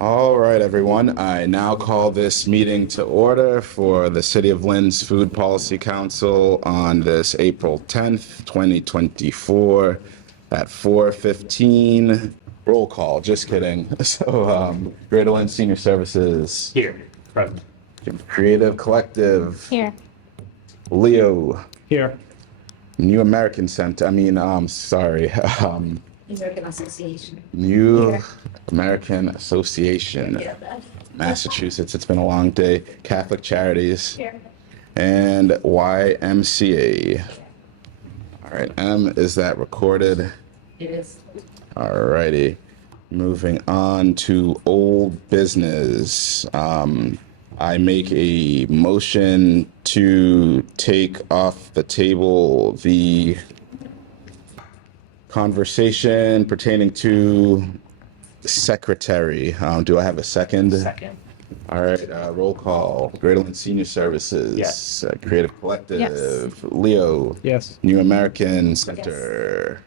All right, everyone. I now call this meeting to order for the City of Lynn's Food Policy Council on this April 10th, 2024 at 4:15. Roll call, just kidding. So, Greater Lynn Senior Services. Here, present. Creative Collective. Here. Leo. Here. New American Center. American Association. New Here. American Association. Massachusetts. It's been a long day. Catholic Charities. Here. And YMCA. All right, M, is that recorded? It is. All righty. Moving on to old business. I make a motion to take off the table the conversation pertaining to secretary. Do I have a second? Second. All right, roll call. Greater Lynn Senior Services. Yes. Creative Collective. Yes. Leo. Yes. New American Center.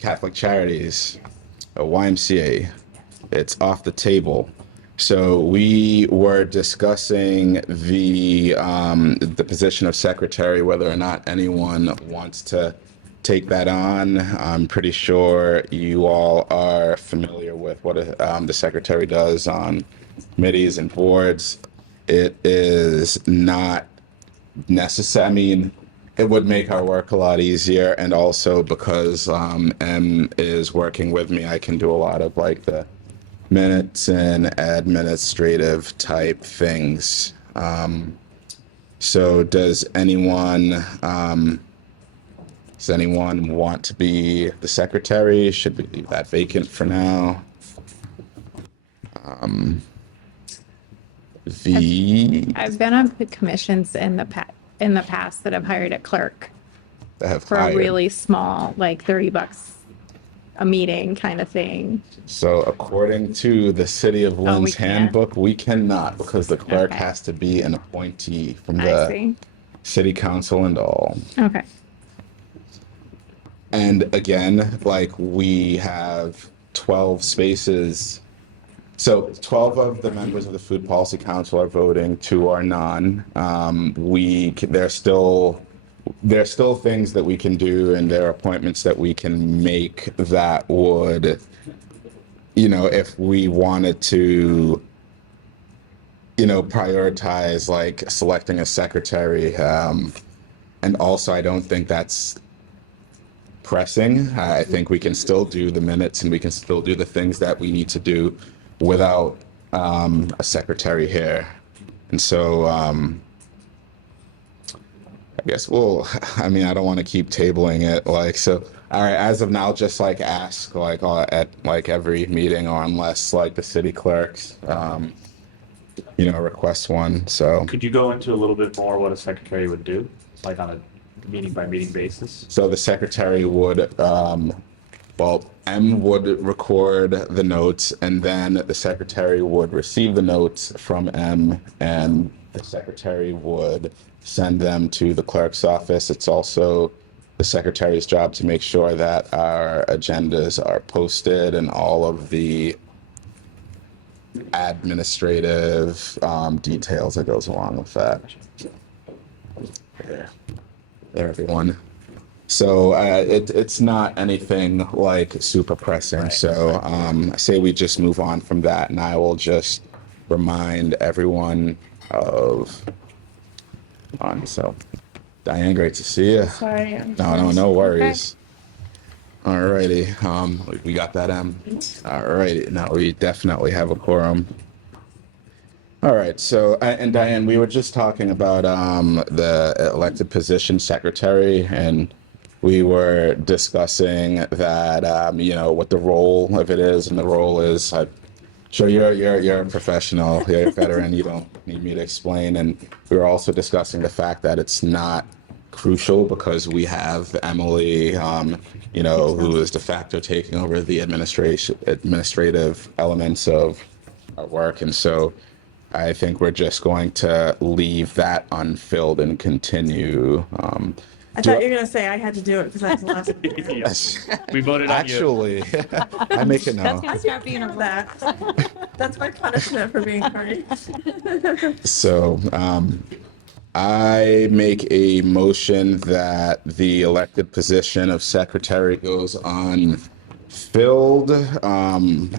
Catholic Charities. YMCA. It's off the table. So we were discussing the position of secretary, whether or not anyone wants to take that on. I'm pretty sure you all are familiar with what the secretary does on committees and boards. It is not necessary. I mean, it would make our work a lot easier, and also because M is working with me, I can do a lot of like the minutes and administrative type things. So does anyone want to be the secretary? Should we leave that vacant for now? I've been on commissions in the past that have hired a clerk for a really small, like $30 a meeting kind of thing. So according to the City of Lynn's can't. handbook, we cannot, because the clerk Okay. has to be an appointee from I the see. city council and all. Okay. And again, like we have 12 spaces. So 12 of the members of the Food Policy Council are voting, 2 are non. There's still things that we can do, and there are appointments that we can make that would, if we wanted to, prioritize like selecting a secretary. And also, I don't think that's pressing. I think we can still do the minutes and we can still do the things that we need to do without a secretary here. And so I guess I don't want to keep tabling it. All right, as of now, just like ask at like every meeting, or unless like the city clerks, request one. So Could you go into a little bit more what a secretary would do, like on a meeting by meeting basis? So the secretary would, M would record the notes, and then the secretary would receive the notes from M, and the secretary would send them to the clerk's office. It's also the secretary's job to make sure that our agendas are posted and all of the administrative details that goes along with that. There, everyone. So it's not anything like super pressing. Right. So I say we just move on from that, and I will just remind everyone of. So, Diane, great to see you. Sorry. No worries. All righty. We got that, M. All righty. Now we definitely have a quorum. All right. So, and Diane, we were just talking about the elected position secretary, and we were discussing that, what the role of it is, and the role is. Sure, you're a professional, you're a veteran. You don't need me to explain. And we were also discussing the fact that it's not crucial because we have Emily, who is de facto taking over the administrative elements of our work. And so I think we're just going to leave that unfilled and continue. I thought you were gonna say I had to do it because that's the last. Yes. We voted on you. Actually, I make it That's now. gonna start being a rule. That. That's my punishment for being tardy. So, I make a motion that the elected position of secretary goes unfilled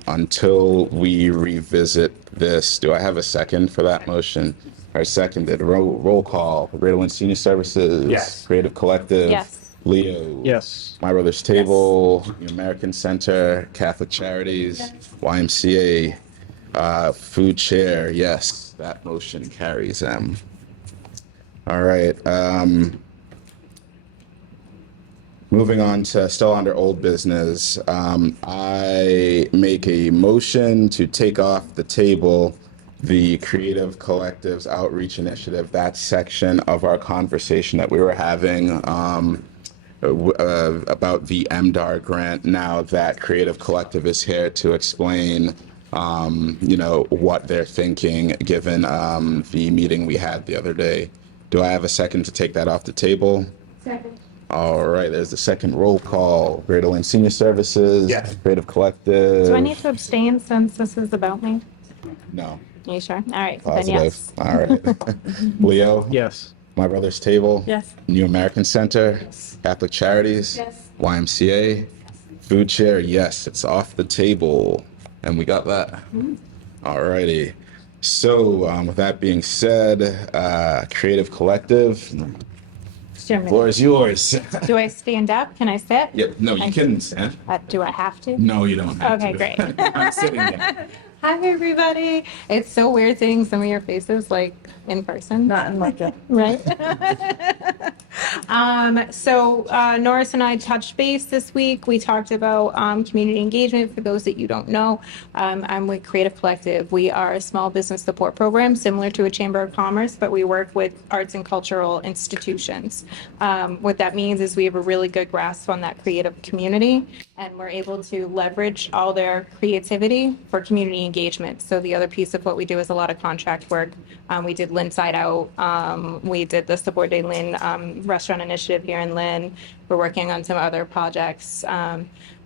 until we revisit this. Do I have a second for that motion? Or seconded. Roll call. Greater Lynn Senior Services. Yes. Creative Collective. Yes. Leo. Yes. My Brother's Table. The American Center. Catholic Charities. YMCA. Food Chair. Yes, that motion carries. All right. Moving on to still under old business, I make a motion to take off the table the Creative Collectives Outreach Initiative, that section of our conversation that we were having about the MDAR grant. Now that Creative Collective is here to explain, what they're thinking given the meeting we had the other day. Do I have a second to take that off the table? Second. All right, there's the second roll call. Greater Lynn Senior Services, Yes. Creative Collective. Do I need to abstain since this is about me? No. Are you sure? All right, then Positive. yes. All right. Leo? Yes. My Brother's Table? Yes. New American Center? Catholic Charities? Yes. YMCA? Food Chair? Yes, it's off the table. And we got that. All righty. So, with that being said, Creative Collective, floor is yours. Do I stand up? Can I sit? Yep. No, you can stand. Do I have to? No, you don't have Okay, to. great. I'm sitting there. Hi, everybody. It's so weird seeing some of your faces like in person. Not in like a. Right? So Norris and I touched base this week. We talked about community engagement. For those that you don't know, I'm with Creative Collective. We are a small business support program similar to a Chamber of Commerce, but we work with arts and cultural institutions. What that means is we have a really good grasp on that creative community, and we're able to leverage all their creativity for community engagement. So the other piece of what we do is a lot of contract work. We did Lynn Side Out. We did the Sabor de Lynn restaurant initiative here in Lynn. We're working on some other projects.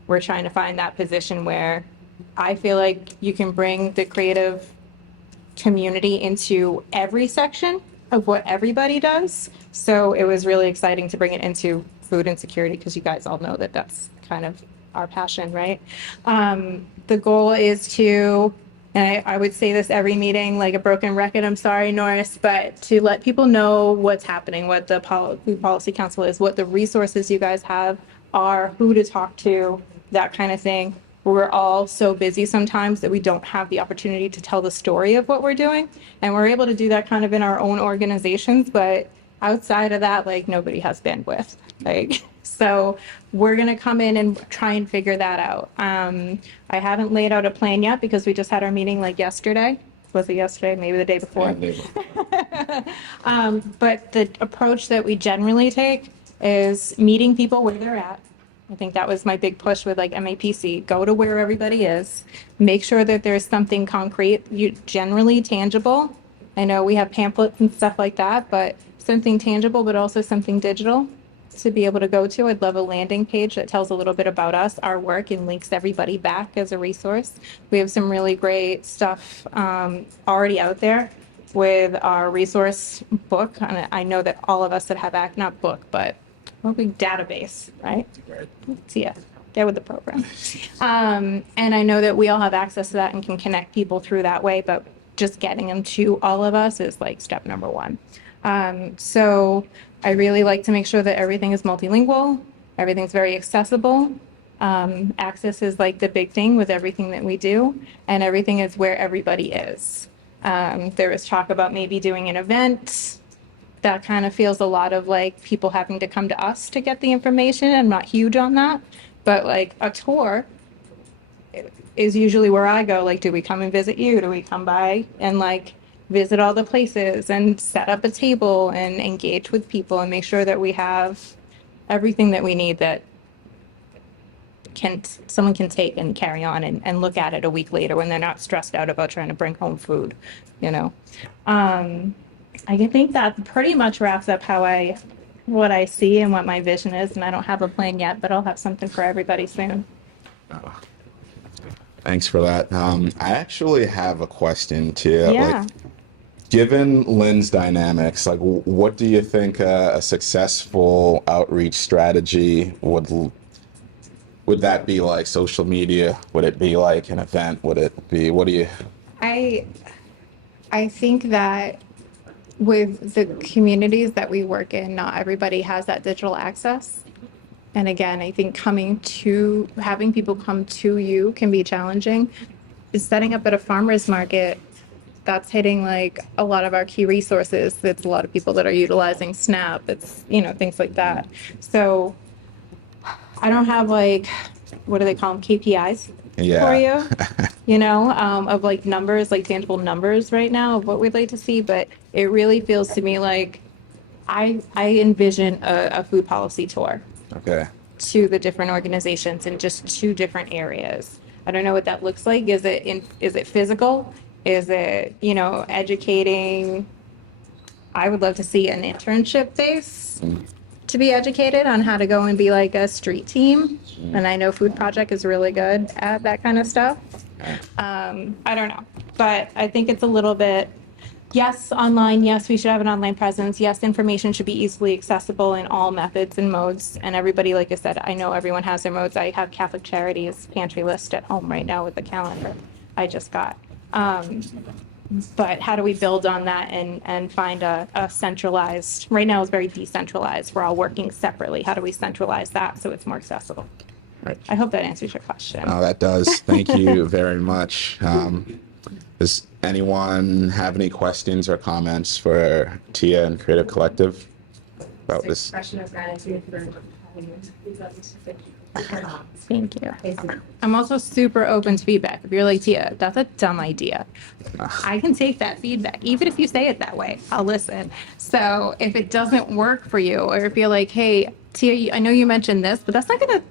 We're trying to find that position where I feel like you can bring the creative community into every section of what everybody does. So it was really exciting to bring it into food insecurity, because you guys all know that that's kind of our passion, right? The goal is to, and I would say this every meeting, like a broken record, I'm sorry, Norris, but to let people know what's happening, what the Food Policy Council is, what the resources you guys have are, who to talk to, that kind of thing. We're all so busy sometimes that we don't have the opportunity to tell the story of what we're doing. And we're able to do that kind of in our own organizations, but outside of that, like, nobody has bandwidth. Like, so we're going to come in and try and figure that out. I haven't laid out a plan yet because we just had our meeting like yesterday. Was it yesterday? Maybe the day before. But the approach that we generally take is meeting people where they're at. I think that was my big push with like MAPC. Go to where everybody is. Make sure that there's something concrete, generally tangible. I know we have pamphlets and stuff like that, but something tangible, but also something digital to be able to go to. I'd love a landing page that tells a little bit about us, our work, and links everybody back as a resource. We have some really great stuff already out there with our resource book. And I know that all of us that have not book, but database, right? So yeah, there with the program. And I know that we all have access to that and can connect people through that way, but just getting them to all of us is like step number one. So I really like to make sure that everything is multilingual, everything's very accessible. Access is like the big thing with everything that we do, and everything is where everybody is. There was talk about maybe doing an event. That kind of feels a lot of like people having to come to us to get the information. I'm not huge on that, but like a tour is usually where I go. Like, do we come and visit you? Do we come by and like visit all the places and set up a table and engage with people and make sure that we have everything that we need that someone can take and carry on and look at it a week later when they're not stressed out about trying to bring home food, I think that pretty much wraps up how I what I see and what my vision is, and I don't have a plan yet, but I'll have something for everybody soon. Thanks for that. I actually have a question to you. Yeah. Like, given Lynn's dynamics, like, what do you think a successful outreach strategy would that be like? Social media? Would it be like an event? Would it be? What do you? I think that with the communities that we work in, not everybody has that digital access. And again, I think having people come to you can be challenging. Is setting up at a farmer's market, that's hitting like a lot of our key resources. There's a lot of people that are utilizing SNAP. It's, things like that. So I don't have like, what do they call them? KPIs for you, of like numbers, like tangible numbers right now of what we'd like to see. But it really feels to me like I envision a food policy tour. Okay. To the different organizations in just 2 different areas. I don't know what that looks like. Is it physical? Is it, educating? I would love to see an internship base to be educated on how to go and be like a street team. And I know Food Project is really good at that kind of stuff. I don't know, but I think it's a little bit, yes, online. Yes, we should have an online presence. Yes, information should be easily accessible in all methods and modes. And everybody, like I said, I know everyone has their modes. I have Catholic Charities pantry list at home right now with the calendar I just got. But how do we build on that and find a centralized, right now it's very decentralized. We're all working separately. How do we centralize that so it's more accessible? Right. I hope that answers your question. Oh, that does. Thank you very much. Does anyone have any questions or comments for Tia and Creative Collective about this? Expression of gratitude for having Thank you. I'm also super open to feedback. If you're like, Tia, that's a dumb idea, I can take that feedback. Even if you say it that way, I'll listen. So if it doesn't work for you, or if you're like, hey, Tia, I know you mentioned this, but that's not gonna,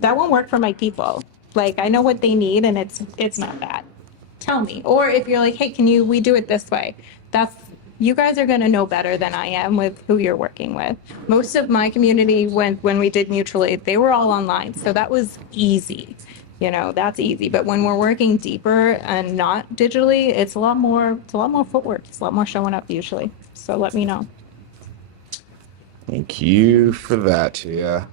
that won't work for my people. I know what they need, and it's not that. Tell me. Or if you're like, hey, we do it this way? You guys are going to know better than I am with who you're working with. Most of my community, when we did mutual aid, they were all online. So that was easy. That's easy. But when we're working deeper and not digitally, it's a lot more footwork. It's a lot more showing up usually. So let me know. Thank you for that, Tia.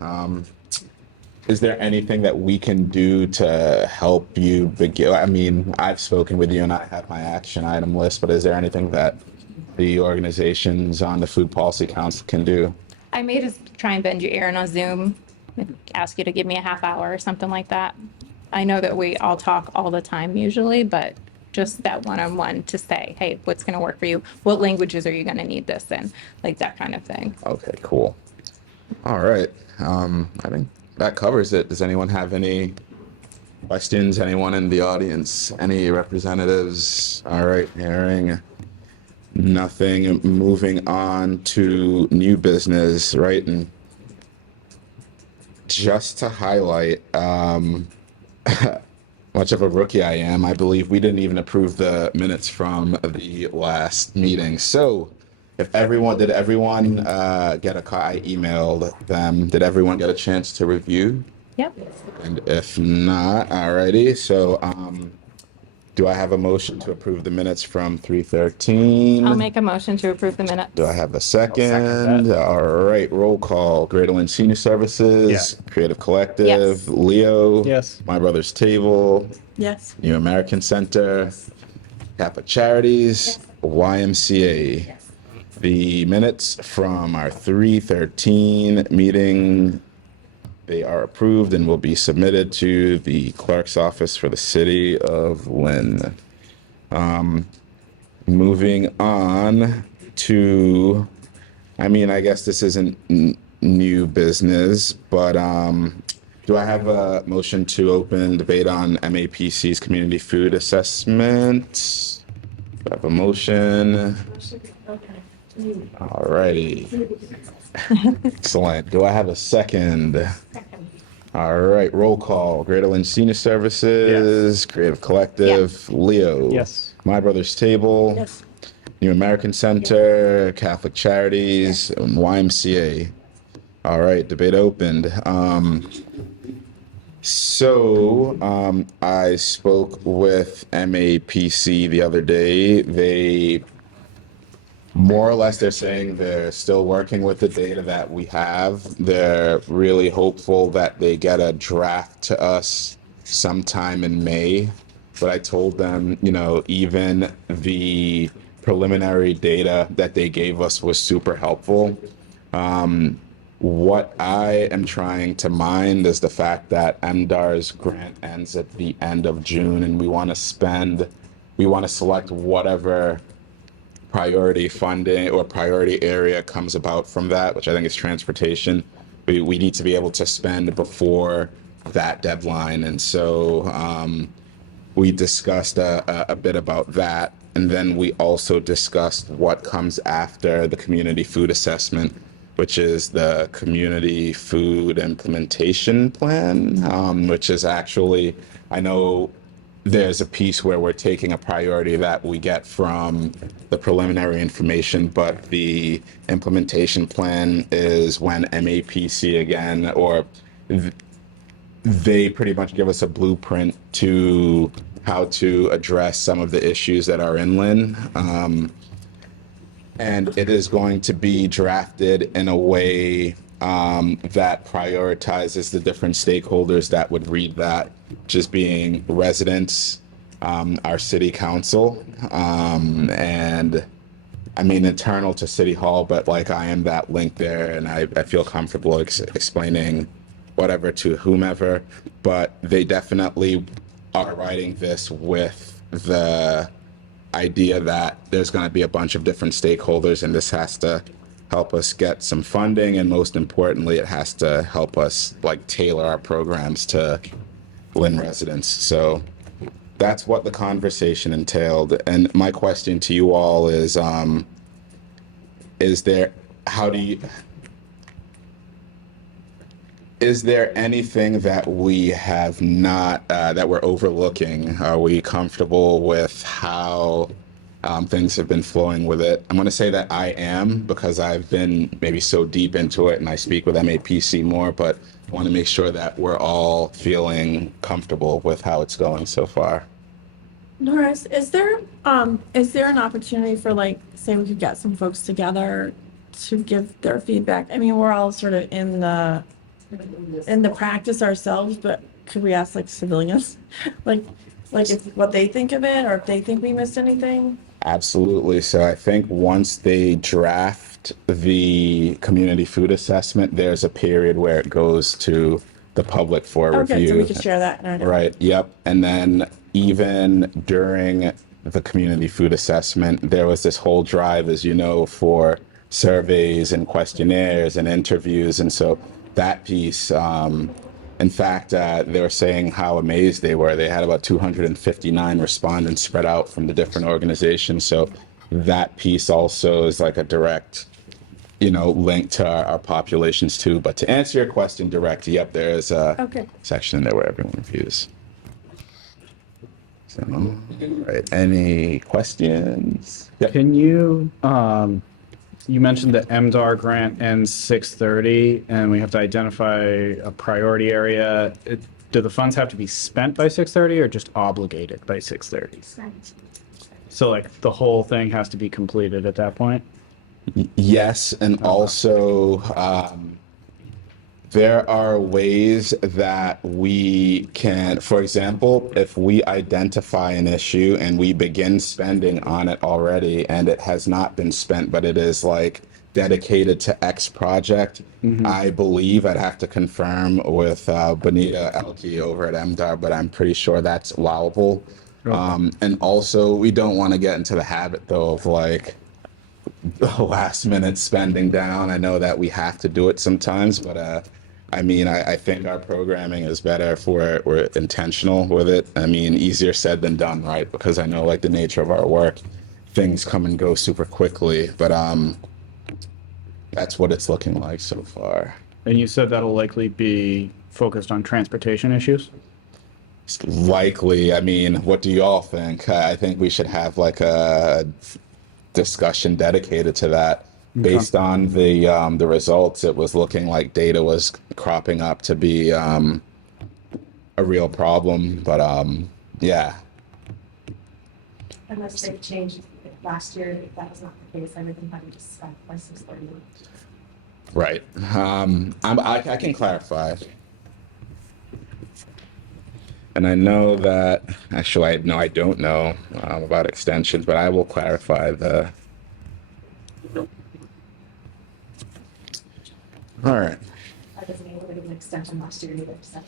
Is there anything that we can do to help you begin? I mean, I've spoken with you and I have my action item list, but is there anything that the organizations on the Food Policy Council can do? I may just try and bend your ear on a Zoom, ask you to give me a half hour or something like that. I know that we all talk all the time usually, but just that one-on-one to say, hey, what's going to work for you? What languages are you going to need this in? Like that kind of thing. Okay, cool. All right. I think that covers it. Does anyone have any questions? Anyone in the audience? Any representatives? All right, hearing nothing. Moving on to new business, right? And just to highlight, much of a rookie I am, I believe we didn't even approve the minutes from the last meeting. So did everyone get I emailed them. Did everyone get a chance to review? Yep. And if not, alrighty. So, do I have a motion to approve the minutes from 3:13? I'll make a motion to approve the minutes. Do I have a I'll second second? that. All right, roll call. Greater Lynn Senior Services, Yeah. Creative Collective, Yes. Leo, Yes. My Brother's Table, Yes. New American Center, Catholic Charities, YMCA. The minutes from our 3:13 meeting, they are approved and will be submitted to the clerk's office for the city of Lynn. Moving on to, I guess this isn't new business, but do I have a motion to open debate on MAPC's community food assessment? Do I have a motion? All righty. Excellent. Do I have a second? All right, roll call. Greater Lynn Senior Services, Creative Collective, Leo. Yes. My Brother's Table. Yes. New American Center, Catholic Charities, and YMCA. All right, debate opened. I spoke with MAPC the other day. They more or less they're saying they're still working with the data that we have. They're really hopeful that they get a draft to us sometime in May. But I told them, even the preliminary data that they gave us was super helpful. What I am trying to mind is the fact that MDAR's grant ends at the end of June, and we want to select whatever priority funding or priority area comes about from that, which I think is transportation. We need to be able to spend before that deadline. And so we discussed a bit about that. And then we also discussed what comes after the community food assessment, which is the community food implementation plan, which is actually, I know there's a piece where we're taking a priority that we get from the preliminary information, but the implementation plan is when MAPC again, or they pretty much give us a blueprint to how to address some of the issues that are in Lynn. And it is going to be drafted in a way that prioritizes the different stakeholders that would read that, just being residents, our city council, and I mean internal to City Hall, but like I am that link there, and I feel comfortable explaining whatever to whomever, but they definitely are writing this with the idea that there's going to be a bunch of different stakeholders, and this has to help us get some funding, and most importantly, it has to help us like tailor our programs to Lynn residents. So that's what the conversation entailed. And my question to you all is there anything that we have not, that we're overlooking? Are we comfortable with how things have been flowing with it? I'm going to say that I am, because I've been maybe so deep into it and I speak with MAPC more, but I want to make sure that we're all feeling comfortable with how it's going so far. Norris, is there an opportunity for, like, say we could get some folks together to give their feedback? I mean, we're all sort of in the practice ourselves, but could we ask like civilians, like if what they think of it, or if they think we missed anything? Absolutely. So I think once they draft the community food assessment, there's a period where it goes to the public for Okay, review. so we could share that in our notes. Right. Yep. And then even during the community food assessment, there was this whole drive, as you know, for surveys and questionnaires and interviews. And so that piece, in fact, they were saying how amazed they were. They had about 259 respondents spread out from the different organizations. So that piece also is like a direct, link to our populations too. But to answer your question direct, yep, there is a section in there where everyone reviews. So, right. Any questions? Yep. Can you, you mentioned the MDAR grant ends 6:30 and we have to identify a priority area. Do the funds have to be spent by 6:30 or just obligated by 6:30? So like the whole thing has to be completed at that point? Yes, and also there are ways that we can, for example, if we identify an issue and we begin spending on it already and it has not been spent, but it is like dedicated to X project, I believe, I'd have to confirm with Bonita Elke over at MDAR, but I'm pretty sure that's allowable. Okay. And also, we don't want to get into the habit, though, of like last minute spending down. I know that we have to do it sometimes, but I think our programming is better if we're intentional with it. I mean, easier said than done, right? Because I know like the nature of our work, things come and go super quickly, but that's what it's looking like so far. And you said that'll likely be focused on transportation issues? Likely. I mean, what do you all think? I think we should have like a discussion dedicated to that. Based on the results, it was looking like data was cropping up to be a real problem. But yeah, Unless they changed it last year, if that was not the case, everything had to just spent by 6:30. right. I can clarify. And I know that, actually, I don't know about extensions, but I will clarify the. All right. I wasn't able to get an extension last year either, so.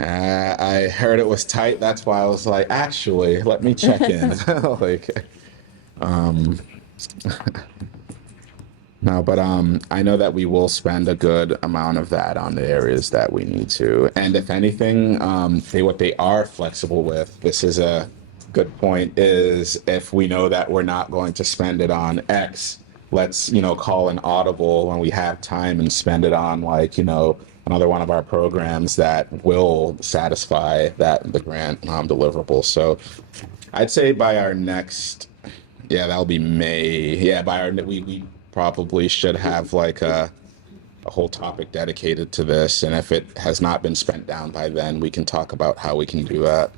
I heard it was tight. That's why I was like, actually, let me check in. Like, no, but I know that we will spend a good amount of that on the areas that we need to. And if anything, what they are flexible with, this is a good point, is if we know that we're not going to spend it on X, let's, call an audible when we have time and spend it on, like, another one of our programs that will satisfy the grant deliverable. So I'd say by our next, that'll be May. Yeah, we probably should have like a whole topic dedicated to this. And if it has not been spent down by then, we can talk about how we can do that.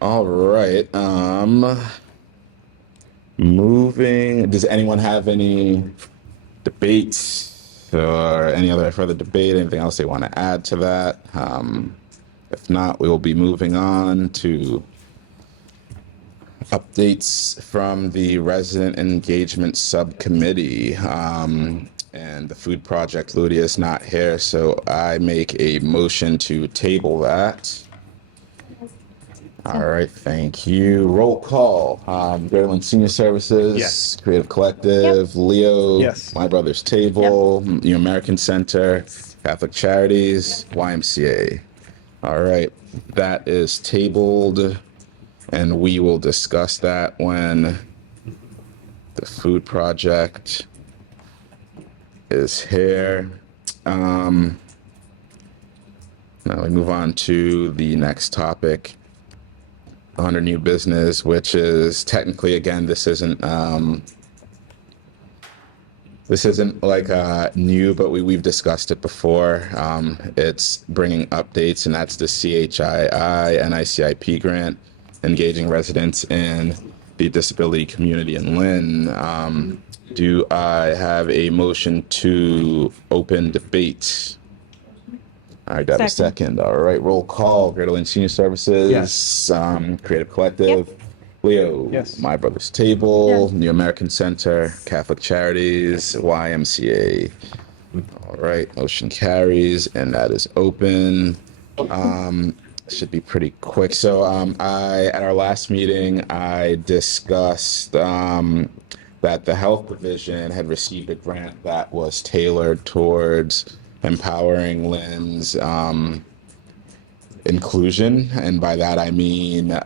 All right. Moving, does anyone have any debates or any other further debate, anything else they want to add to that? If not, we will be moving on to updates from the Resident Engagement Subcommittee. And the food project, Lydia is not here, so I make a motion to table that. All right, thank you. Roll call. Greater Lynn Senior Services, Yes. Creative Collective, Leo, Yes. My Brother's Table, New American Center, Catholic Charities, YMCA. All right, that is tabled, and we will discuss that when the food project is here. Now we move on to the next topic under new business, which is technically, again, this isn't like new, but we've discussed it before. It's bringing updates, and that's the CHII NICIP grant, engaging residents in the disability community in Lynn. Do I have a motion to open debate? I got a second. All right, roll call. Greater Lynn Senior Services. Yes. Creative Collective. Leo. Yes. My Brother's Table. Yes. New American Center. Catholic Charities. YMCA. All right, motion carries, and that is open. Should be pretty quick. So at our last meeting, I discussed that the health division had received a grant that was tailored towards empowering Lynn's inclusion. And by that, I mean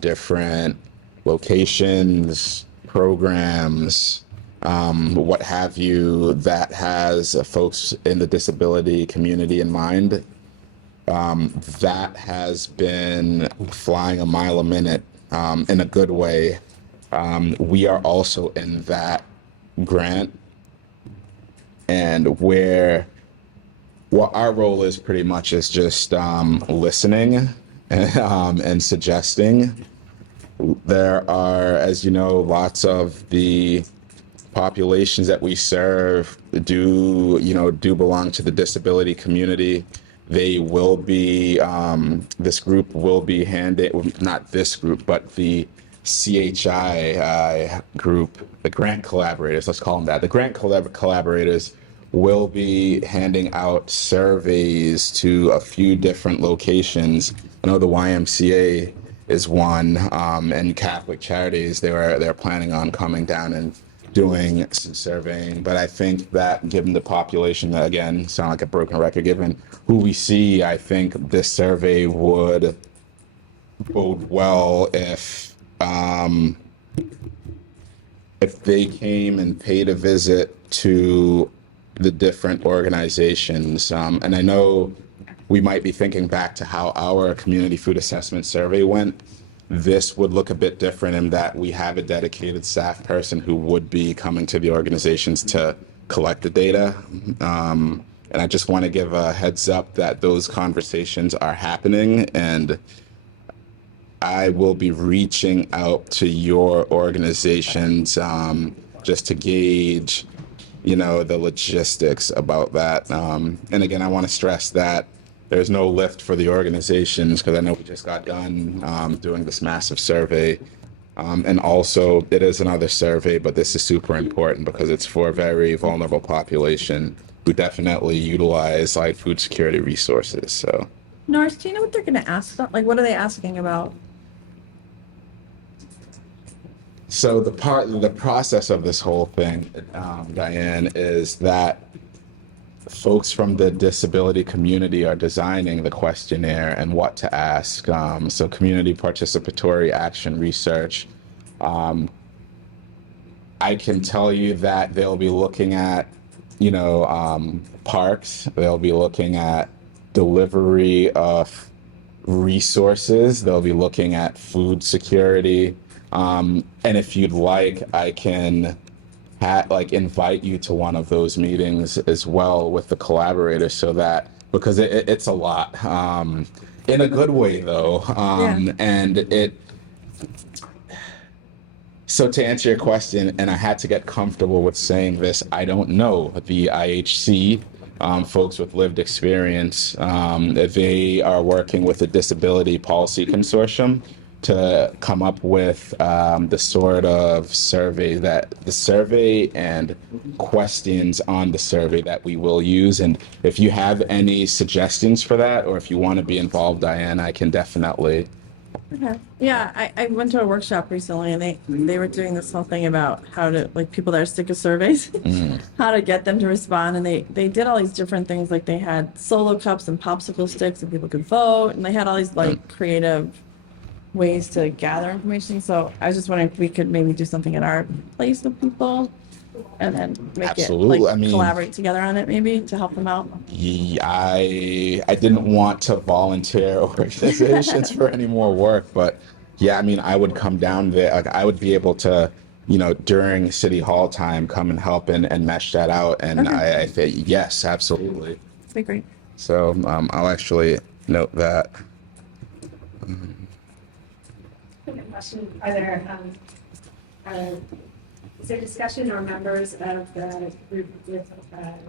different locations, programs, what have you, that has folks in the disability community in mind. That has been flying a mile a minute in a good way. We are also in that grant, and what our role is pretty much is just listening and suggesting. There are, as you know, lots of the populations that we serve do belong to the disability community. They will be, this group will be not this group, but the CHI group, the grant collaborators, let's call them that. The grant collaborators will be handing out surveys to a few different locations. I know the YMCA is one, and Catholic Charities, they're planning on coming down and doing some surveying. But I think that given the population, again, sound like a broken record, given who we see, I think this survey would bode well if they came and paid a visit to the different organizations. And I know we might be thinking back to how our community food assessment survey went. This would look a bit different in that we have a dedicated staff person who would be coming to the organizations to collect the data. And I just want to give a heads up that those conversations are happening, and I will be reaching out to your organizations just to gauge, the logistics about that. And again, I want to stress that there's no lift for the organizations because I know we just got done doing this massive survey. And also, it is another survey, but this is super important because it's for a very vulnerable population who definitely utilize like food security resources. So, Norris, do you know what they're going to ask? Like, what are they asking about? so the process of this whole thing, Diane, is that folks from the disability community are designing the questionnaire and what to ask. So community participatory action research. I can tell you that they'll be looking at, parks. They'll be looking at delivery of resources. They'll be looking at food security. And if you'd like, I can invite you to one of those meetings as well with the collaborators so that, because it's a lot, in a good way though. So to answer your question, and I had to get comfortable with saying this, I don't know the IHC, folks with lived experience. They are working with the Disability Policy Consortium to come up with the sort of survey and questions on the survey that we will use. And if you have any suggestions for that, or if you want to be involved, Diane, I can definitely. Okay. Yeah, I went to a workshop recently and they were doing this whole thing about how to, like, people that are sick of surveys, how to get them to respond. And they did all these different things. Like they had solo cups and popsicle sticks and people could vote. And they had all these like creative ways to gather information. So I was just wondering if we could maybe do something at our place with people and then make Absolutely. it like I mean, collaborate together on it maybe to help them out. I didn't want to volunteer organizations for any more work, but yeah, I mean, I would come down there. Like I would be able to, during city hall time, come and help and mesh that out. And Okay. I think yes, absolutely. That'd be great. So I'll actually note that. Question, is there discussion or members of the group with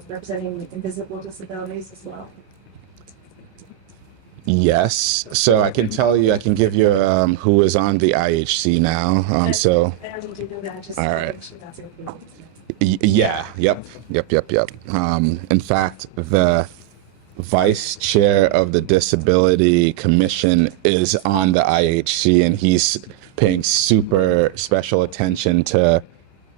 representing invisible disabilities as well? Yes. So I can give you who is on the IHC now. So. I don't need to know that, just All to right. make sure that's okay. Yeah. Yep. In fact, the vice chair of the Disability Commission is on the IHC, and he's paying super special attention to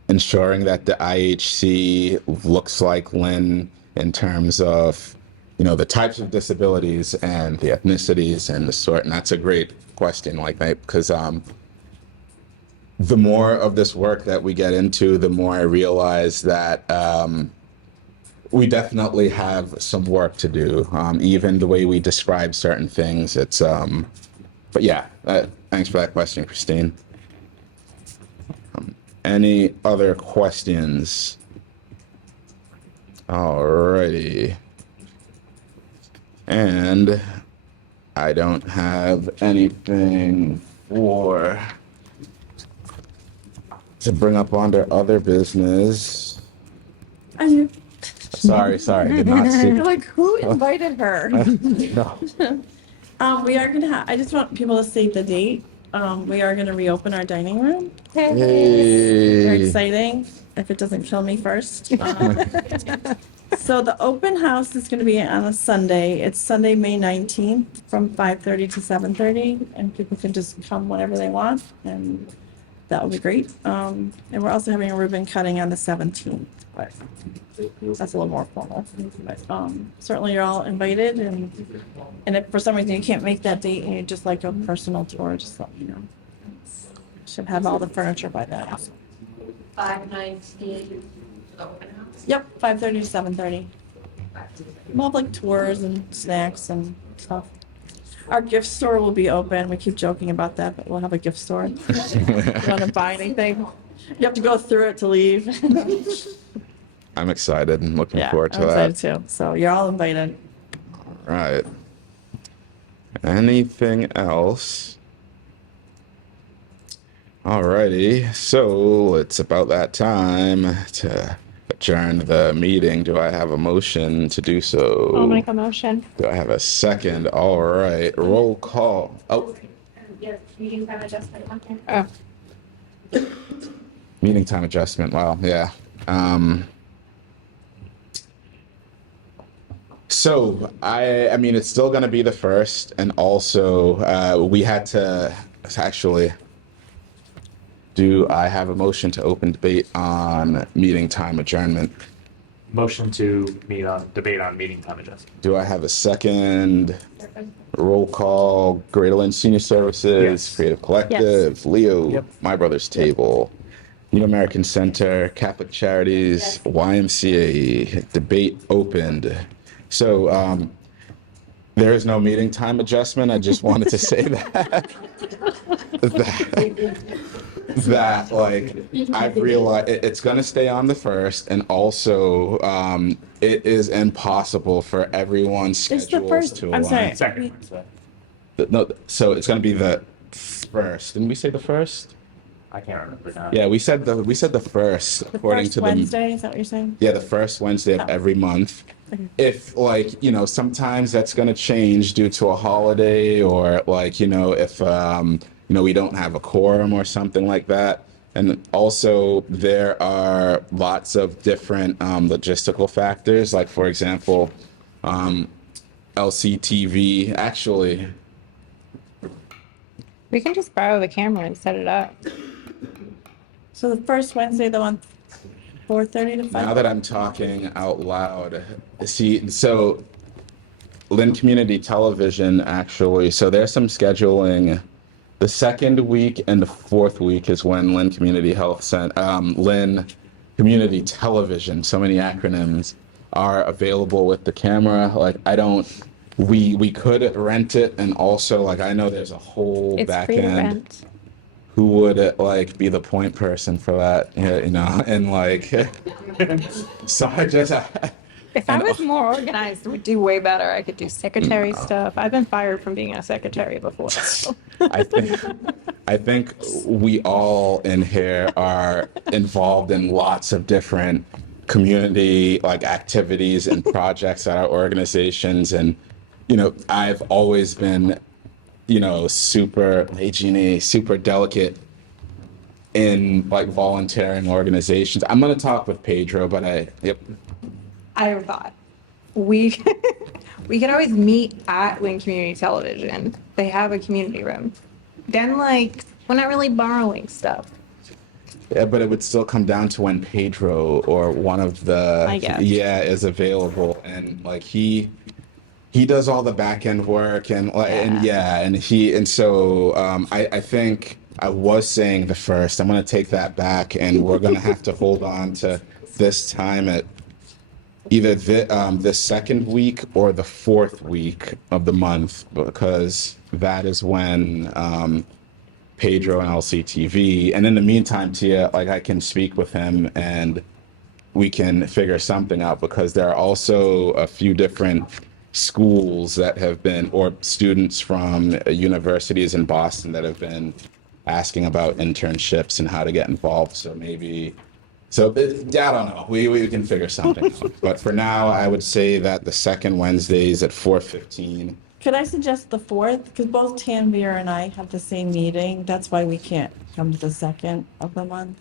ensuring that the IHC looks like Lynn in terms of, the types of disabilities and the ethnicities and the sort. And that's a great question, like that, because the more of this work that we get into, the more I realize that we definitely have some work to do. Even the way we describe certain things, it's, but yeah, thanks for that question, Christine. Any other questions? Alrighty. And I don't have anything to bring up under other business. I knew. Sorry, I did not see. You're like, who invited her? No. We are gonna have, I just want people to save the date. We are gonna reopen our dining room. Very Yay. exciting, if it doesn't kill me first. So the open house is gonna be on a Sunday. It's Sunday, May 19th, from 5:30 to 7:30, and people can just come whenever they want, and that would be great. And we're also having a ribbon cutting on the 17th, but that's a little more formal. But certainly you're all invited, and if for some reason you can't make that date and you'd just like a personal tour, just let me know. Should have all the furniture by then. 5:19 open house. Yep, 5:30 to 7:30. We'll have like tours and snacks and stuff. Our gift store will be open. We keep joking about that, but we'll have a gift store. You want to buy anything? You have to go through it to leave. I'm excited and looking Yeah, forward to I'm that. excited too. So you're all invited. Right. Anything else? Alrighty, so it's about that time to adjourn the meeting. Do I have a motion to do so? I'll make a motion. Do I have a second? All right, roll call. Oh, Yeah, meeting time adjustment on here. Oh, meeting time adjustment. Wow, yeah. So I mean, it's still going to be the first, and also we had to actually. Do I have a motion to open debate on meeting time adjournment? Motion to debate on meeting time adjustment. Do I have a second? Roll call, Greater Lynn Senior Services, Yes. Creative Collective, Leo, Yep. My Brother's Table, New American Center, Catholic Charities, YMCA, debate opened. So there is no meeting time adjustment. I just wanted to say that. that like I've realized it's going to stay on the first, and also it is impossible for everyone's It's the schedules first. to I'm align. sorry. Second Wednesday. No, so it's going to be the first. Didn't we say the first? I can't remember now. Yeah, we said the first The according first to the Wednesday, is that what you're saying? yeah, the first Wednesday of every month. Okay. If like, sometimes that's going to change due to a holiday, or like, if we don't have a quorum or something like that. And also there are lots of different logistical factors, like for example, LCTV actually. we can just borrow the camera and set it up. So the first Wednesday, the one 4:30 to 5. Now that I'm talking out loud, see, so Lynn Community Television actually, so there's some scheduling. The second week and the fourth week is when Lynn Community Lynn Community Television, so many acronyms, are available with the camera. Like we could rent it, and also like I know there's a whole It's back free to end. rent. Who would be the point person for that, and like, so I just, If I was more organized, it would do way better. I could do secretary stuff. I've been fired from being a secretary before. So. I think we all in here are involved in lots of different community like activities and projects at our organizations, and I've always been super delicate in like volunteering organizations. I'm going to talk with Pedro, but I have a thought. We can always meet at Lynn Community Television. They have a community room. Then like we're not really borrowing stuff. yeah, but it would still come down to when Pedro or one of the I guess. is available, and like he does all the back end work, and so I think I was saying the first. I'm going to take that back, and we're going to have to hold on to this time at either the second week or the fourth week of the month, because that is when Pedro and LCTV. And in the meantime, Tia, like I can speak with him and we can figure something out, because there are also a few different schools that have been, or students from universities in Boston that have been asking about internships and how to get involved. So maybe, I don't know. We can figure something out. But for now, I would say that the second Wednesdays at 4:15. Could I suggest the 4th? Because both Tanvir and I have the same meeting. That's why we can't come to the 2nd of the month.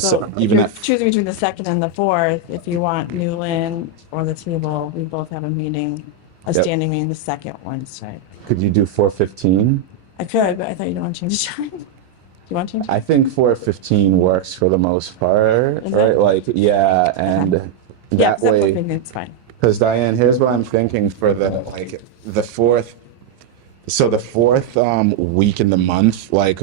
So if Even you're at choosing between the 2nd and the 4th, if you want Newland or the table, we both have a meeting, a Yep. standing meeting the second Wednesday. could you do 4:15? I could, but I thought you didn't want to change the time. Do you want to change? I think 4:15 works for the most part, Is it? right? Like, yeah, and Yeah, that except way. for it's fine. Because Diane, here's what I'm thinking for the fourth. So the fourth week in the month, like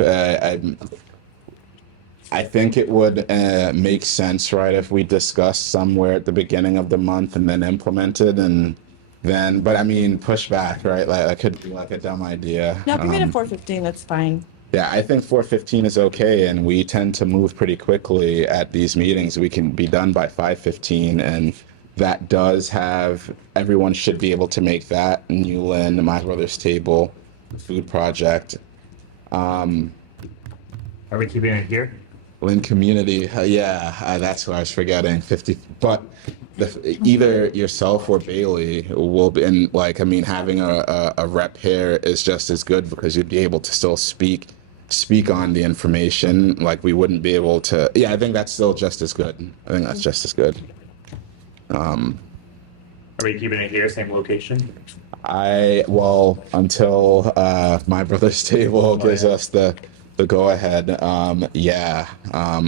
I think it would make sense, right, if we discussed somewhere at the beginning of the month and then implemented, and then, but I mean, pushback, right? Like that could be like a dumb idea. No, if you made it 4:15, that's fine. Yeah, I think 4:15 is okay, and we tend to move pretty quickly at these meetings. We can be done by 5:15, and that does have, everyone should be able to make that. Newland, My Brother's Table, Food Project, Are we keeping it here? Lynn Community, that's what I was forgetting, 50, but either yourself or Bailey will be, and like, I mean, having a rep here is just as good because you'd be able to still speak on the information. Like we wouldn't be able to, I think that's still just as good. I think that's just as good. Are we keeping it here, same location? Until My Brother's Table gives us the go ahead,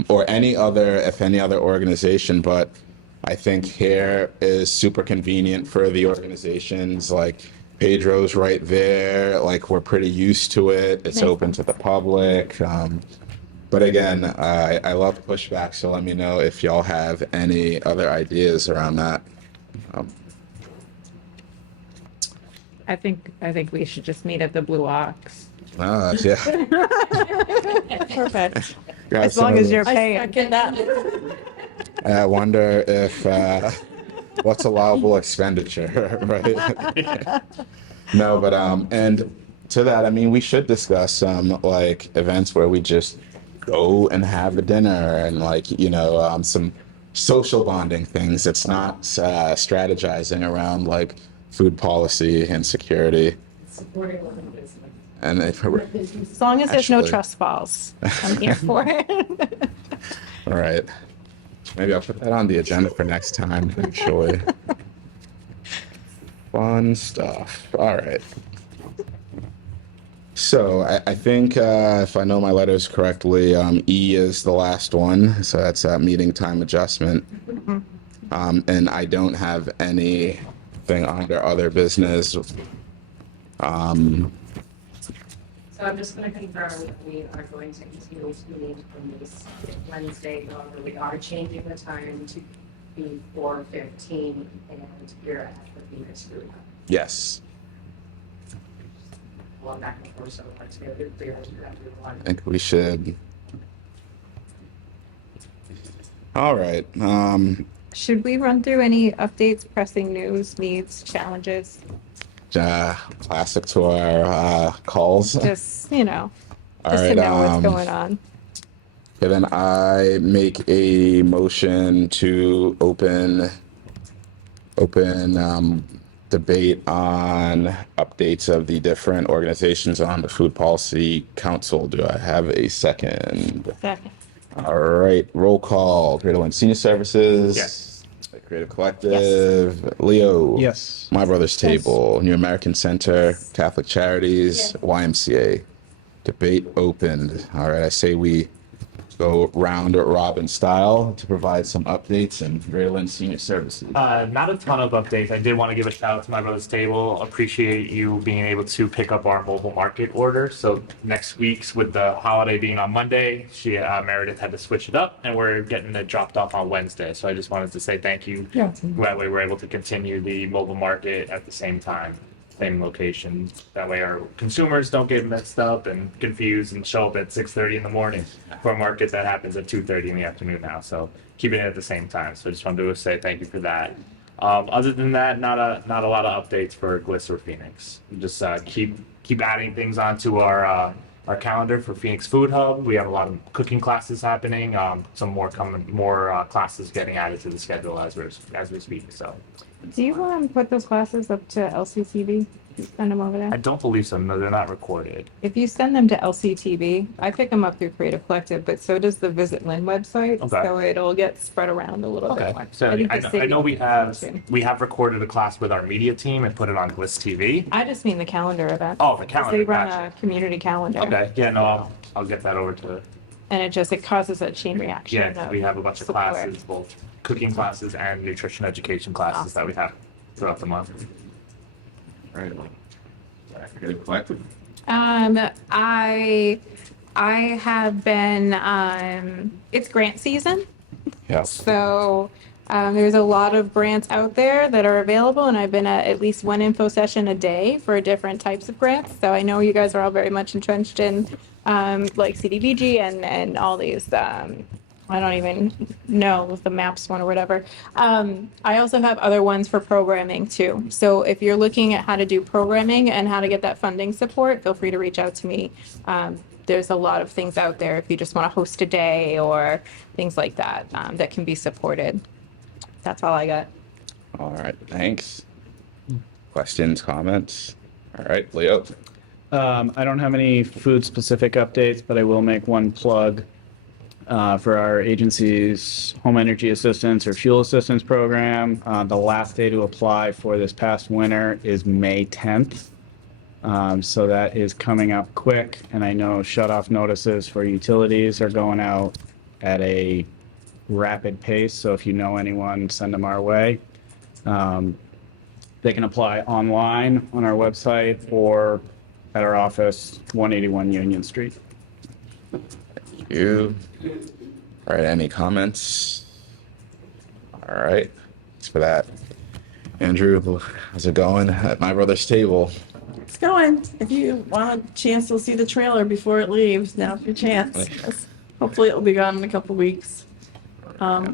or any other organization, but I think here is super convenient for the organizations. Like Pedro's right there, like we're pretty used to it. It's open to the public. But again, I love pushback, so let me know if y'all have any other ideas around that. I think we should just meet at the Blue Ox. Yeah. Perfect. As long as you're I paying. second that. I wonder if what's allowable expenditure, right? No, but and to that, I mean, we should discuss some like events where we just go and have a dinner and like some social bonding things. It's not strategizing around like food policy and security. And As long as there's no Actually- trust falls, I'm here for it. all right, maybe I'll put that on the agenda for next time. Actually, fun stuff. All right. So I think if I know my letters correctly, E is the last one. So that's meeting time adjustment. And I don't have anything under other business. So I'm just going to confirm that we are going to continue to meet on this Wednesday. However, we are changing the time to be 4:15, and you're at the Phoenix Food Hub. Yes, Well, back and forth, so let's get it clear to everyone. I think we should. All right. Should we run through any updates, pressing news, needs, challenges? Classic to our calls. Just, All just to right. know what's going on. Okay, then I make a motion to open debate on updates of the different organizations on the Food Policy Council. Do I have a second? Second. All right, roll call. Greater Lynn Senior Services. Yes. Creative Collective. Leo. Yes. My Brother's Table. New American Center. Catholic Charities. YMCA. Debate opened. All right, I say we go round robin style to provide some updates and Greater Lynn Senior Services. Not a ton of updates. I did want to give a shout out to My Brother's Table. Appreciate you being able to pick up our mobile market order. So next week's, with the holiday being on Monday, Meredith had to switch it up, and we're getting it dropped off on Wednesday. So I just wanted to say thank you. Yeah. That way we're able to continue the mobile market at the same time, same location. That way our consumers don't get messed up and confused and show up at 6:30 in the morning for a market that happens at 2:30 in the afternoon now. So keeping it at the same time. So I just wanted to say thank you for that. Other than that, not a lot of updates for Gliss or Phoenix. We just keep adding things onto our calendar for Phoenix Food Hub. We have a lot of cooking classes happening. Some more classes getting added to the schedule as we speak. So Do you want to put those classes up to LCTV? Send them over I there? don't believe so. No, they're not recorded. If you send them to LCTV, I pick them up through Creative Collective, but so does the Visit Lynn website. Okay. So it'll get spread around a little bit more. So think the I know city we too. have recorded a class with our media team and put it on Gliss TV. I just mean the calendar event. Oh, the 'Cause calendar. They run Gotcha. a community calendar. Okay. Yeah. No, I'll get that over to. And it causes a chain reaction. Yeah, we have a bunch of support. classes, both cooking classes and nutrition education classes that we have throughout the month. All right. Creative Collective. I have been, it's grant season. Yeah. So There's a lot of grants out there that are available, and I've been at least one info session a day for different types of grants. So I know you guys are all very much entrenched in like CDBG and all these. I don't even know the MAPS one or whatever. I also have other ones for programming too. So if you're looking at how to do programming and how to get that funding support, feel free to reach out to me. There's a lot of things out there if you just want to host a day or things like that that can be supported. That's all I got. All right, thanks. Questions, comments? All right, Leo. I don't have any food-specific updates, but I will make one plug for our agency's home energy assistance or fuel assistance program. The last day to apply for this past winter is May 10th. So that is coming up quick, and I know shut-off notices for utilities are going out at a rapid pace, so if you know anyone, send them our way. They can apply online on our website or at our office, 181 Union Street. You. All right, any comments? All right, thanks for that. Andrew, how's it going at my brother's table? It's going. If you want a chance to see the trailer before it leaves, now's your chance. Hopefully it'll be gone in a couple weeks.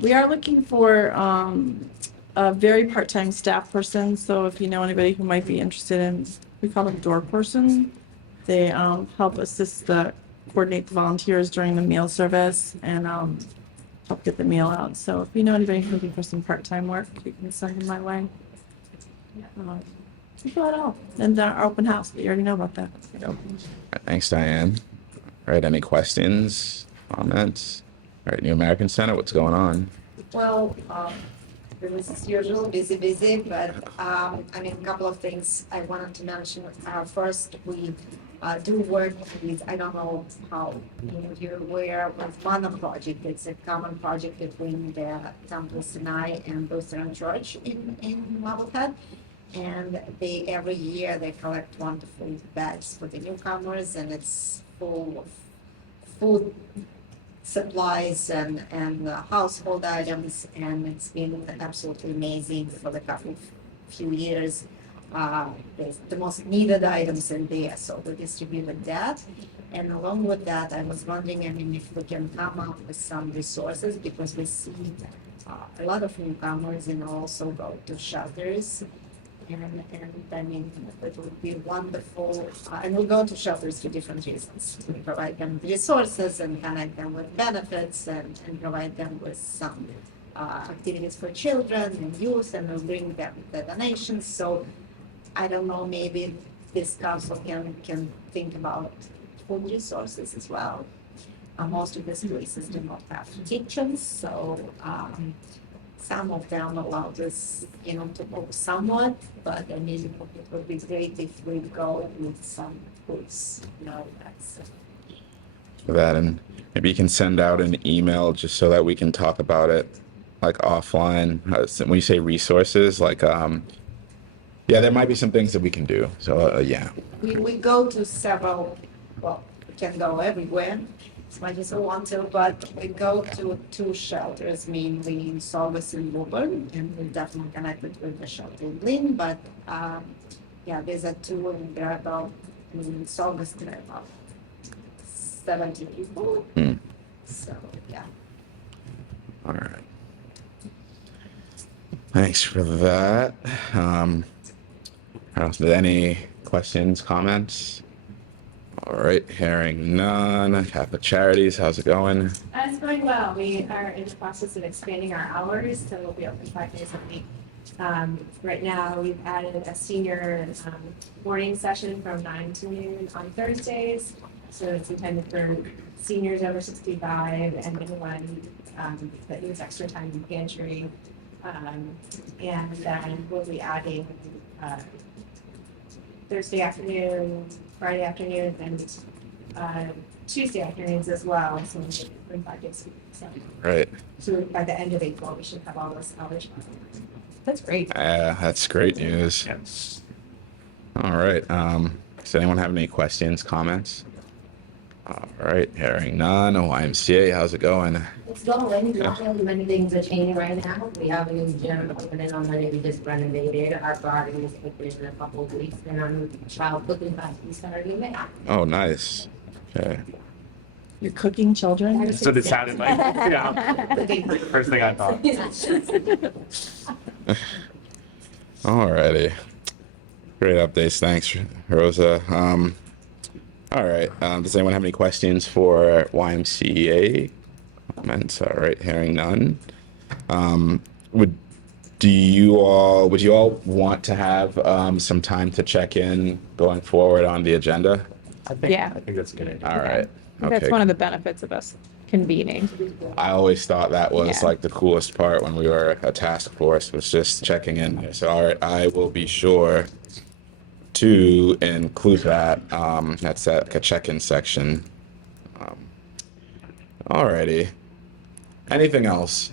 We are looking for a very part-time staff person, so if you know anybody who might be interested in, we call them door person. They help assist coordinate the volunteers during the meal service and help get the meal out. So if you know anybody who's looking for some part-time work, you can send them my way. People at all. And our open house, but you already know about that. Thanks, Diane. All right, any questions, comments? All right, New American Center, what's going on? Well, business as usual, busy, but I mean, a couple of things I wanted to mention. First, we do work with, I don't know how you're aware, with Mana Project. It's a common project between the Temple Sinai and Lutheran Church in Marblehead. And every year they collect wonderful bags for the newcomers, and it's full of food supplies and household items, and it's been absolutely amazing for the few years. There's the most needed items in there, so we distributed that. And along with that, I was wondering, I mean, if we can come up with some resources, because we see a lot of newcomers and also go to shelters. And I mean, it would be wonderful, and we'll go to shelters for different reasons. We provide them with resources and connect them with benefits and provide them with some activities for children and youth, and we'll bring them the donations. So I don't know, maybe this council can think about food resources as well. Most of these places do not have kitchens, so some of them allow us, to cook somewhat, but I mean, it would be great if we go with some foods, that's. For that, and maybe you can send out an email just so that we can talk about it, like offline. When you say resources, like, yeah, there might be some things that we can do. So, yeah. We go to several, well, we can go everywhere as much as we want to, but we go to 2 shelters, mainly in Saugus and Woburn, and we're definitely connected with the shelter in Lynn, but yeah, there's a 2, and there are about, in Saugus, there are about 70 people. So, yeah. All right. Thanks for that. Any questions, comments? All right, hearing none. Catholic Charities, how's it going? It's going well. We are in the process of expanding our hours, so we'll be open 5 days a week. Right now, we've added a senior morning session from 9 to noon on Thursdays. So it's intended for seniors over 65 and anyone that needs extra time in pantry. And then we'll be adding Thursday afternoon, Friday afternoon, and Tuesday afternoons as well. So we're 5 days a week. Right. So by the end of April, we should have all those hours. That's great. That's great news. Yes. All right. Does anyone have any questions, comments? All right, hearing none. YMCA, how's it going? It's going, not really many things are changing right now. We have a new gym opening on Monday, we just renovated. Our garden is opening in a couple of weeks, and our new child cooking class is starting in May. Oh, nice. Okay. You're cooking children? That's what it sounded like. Yeah. First thing I thought. Alrighty. Great updates. Thanks, Rosa. All right. Does anyone have any questions for YMCA? Comments? All right. Hearing none. Would you all want to have some time to check in going forward on the agenda? I think that's a good idea. All right. That's Okay. one of the benefits of us convening. I always thought that was Yeah. like the coolest part when we were a task force, was just checking in there. So, all right, I will be sure to include that. That's like a check-in section. Alrighty. Anything else?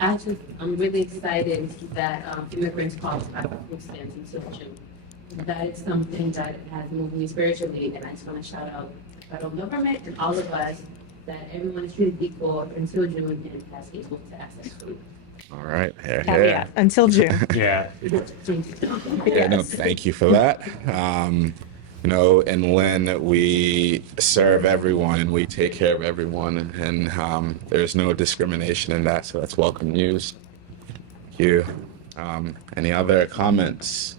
Actually, I'm really excited that immigrants qualify for food stamps until June. That is something that has moved me spiritually, and I just want to shout out the federal government and all of us that everyone is treated equal until June and has equal to access food. All right. Here, Hell yeah, until June. Yeah. Yeah, no, thank you for that. In Lynn, we serve everyone and we take care of everyone, and there's no discrimination in that, so that's welcome news. Thank you. Any other comments?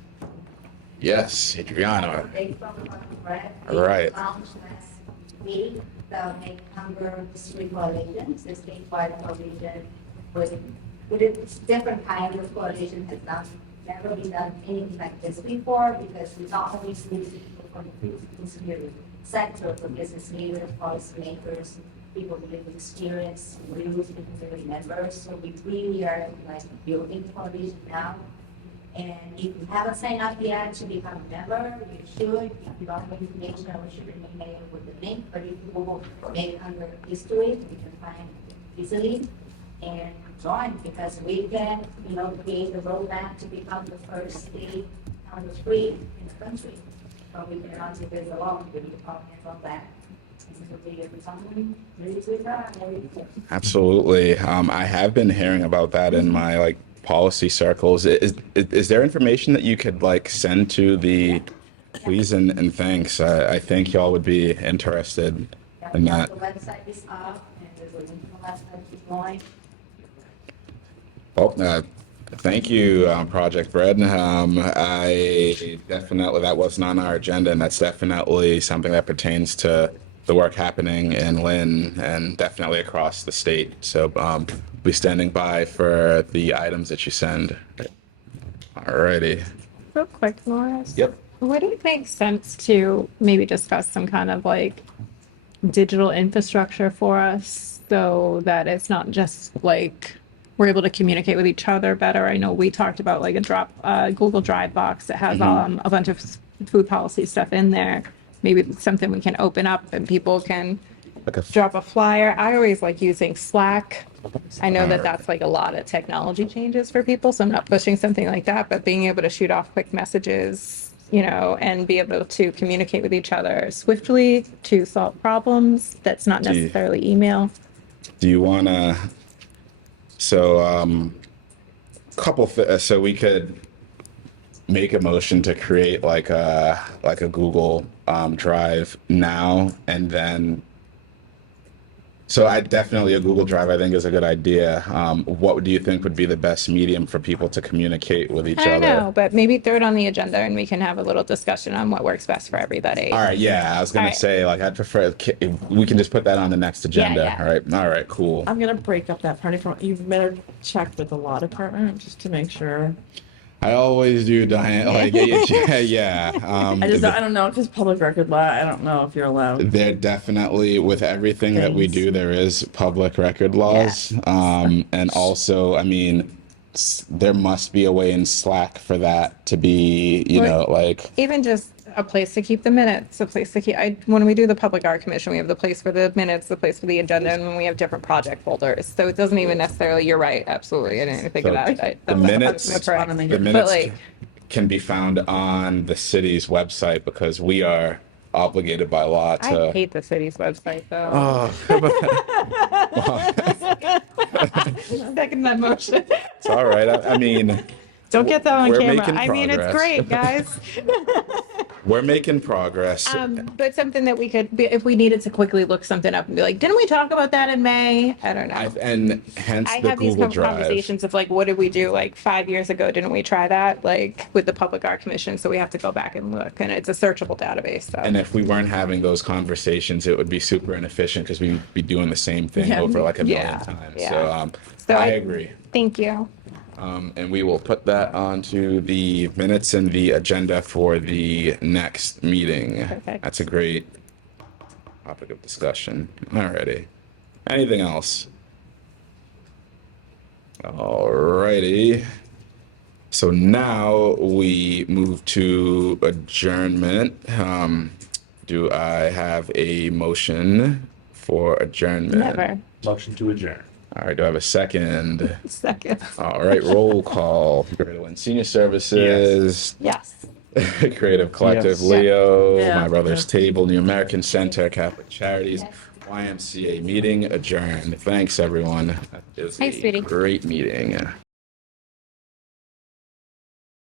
Yes, Adriana. All right. Meeting the Make Hunger Street Coalition, it's a statewide coalition with different kinds of coalition, has never been done anything like this before, because we not only see people from the consumer sector, from business leaders, policy makers, people with lived experience, real community members. So we really are like building coalition now. And if you haven't signed up yet to become a member, you should. If you don't have information, I will shoot an email with the link. But if you Google Make Hunger History, you can find it easily and join, because we can, create the roadmap to become the first state hunger-free in the country. So we can answer this along with you comments on that. Absolutely. I have been hearing about that in my policy circles. Is there information that you could send to the please and thanks? I think y'all would be interested in that. The website is up, and there's a link on the website to join. Well, thank you, Project Bread. I definitely, that wasn't on our agenda, and that's definitely something that pertains to the work happening in Lynn and definitely across the state. So be standing by for the items that you send. Alrighty. Real quick, Norris. Yep. Would it make sense to maybe discuss some kind of digital infrastructure for us, so that it's not just we're able to communicate with each other better? I know we talked about a Google Drive box that has a bunch of food policy stuff in there. Maybe it's something we can open up and people can drop a flyer. I always like using Slack. I know that that's a lot of technology changes for people, so I'm not pushing something like that, but being able to shoot off quick messages, and be able to communicate with each other swiftly to solve problems that's not necessarily email. Do you want to, so so we could make a motion to create a Google Drive now, and then, so a Google Drive I think is a good idea. What do you think would be the best medium for people to communicate with each I other? know, but maybe throw it on the agenda and we can have a little discussion on what works best for everybody. All right, yeah, I was gonna All right. say I'd prefer we can just put that on the next agenda. yeah. All right, cool. I'm gonna break up that party from, you better check with the law department just to make sure. I always do, Diane. Yeah. I don't know, because public record law, I don't know if you're allowed. There definitely, with everything that we do, there is public record laws. And also, there must be a way in Slack for that to be, Even just a place to keep the minutes, a place to keep, when we do the Public Art Commission, we have the place for the minutes, the place for the agenda, and when we have different project folders. So it doesn't even necessarily, you're right, absolutely, I didn't even think of that. the minutes, Correct. the minutes can be found on the city's website, because we are obligated by law I to. hate the city's website though. Second that motion. It's all right. I mean, Don't get that on We're camera. making I mean, it's progress. great, guys. we're making progress. But something that we could, if we needed to quickly look something up and be like, didn't we talk about that in May? I don't know. And hence I the have these Google Drive. conversations of like, what did we do like 5 years ago? Didn't we try that like with the Public Art Commission? So we have to go back and look, and it's a searchable database. So. And if we weren't having those conversations, it would be super inefficient because we'd be doing the same thing Yeah. over like a million Yeah. times. Yeah. So I agree. Thank you. And we will put that onto the minutes and the agenda for the next meeting. Perfect. That's a great topic of discussion. Alrighty. Anything else? Alrighty. So now we move to adjournment. Do I have a motion for adjournment? Never. Motion to adjourn. All right, do I have a second? Second. All right, roll call. Greater Lynn Senior Services, Yes. Creative Collective, Yes. Leo, Yeah. My Brother's Table, New American Center, Catholic Charities, Yes. YMCA meeting adjourned. Thanks, everyone. That is Hi, a sweetie. great meeting.